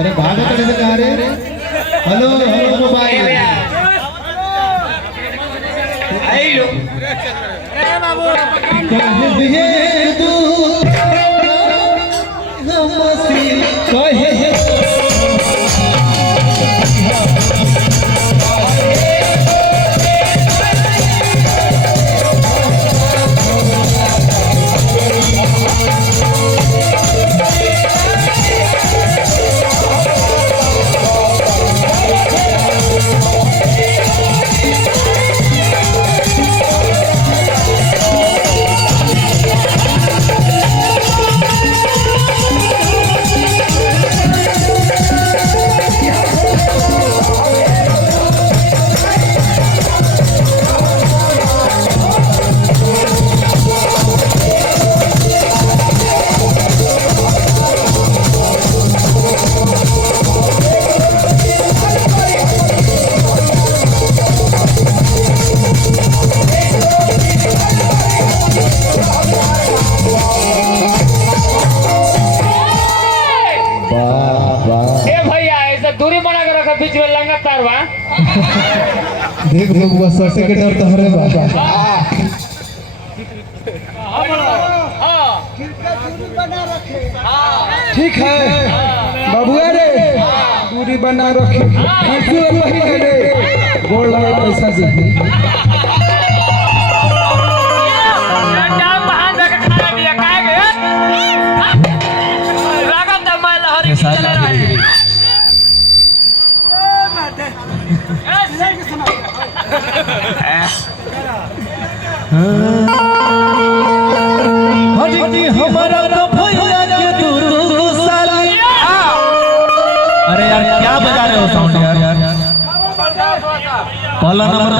अरे भाग करे से कहा रे। हेलो हेलो मोबाइल आइलो ए बाबू कहे तू हमसी कहे दूरी बना के रखा बीच में लंगा तार बा देख वो सटे के डर तो हरे बाबा ठीक है बाबुआ रे दूरी बना रखे गोड़ लगा पैसा दे हमारा अरे यार क्या बजा रहे हो साउंड यार पहला नंबर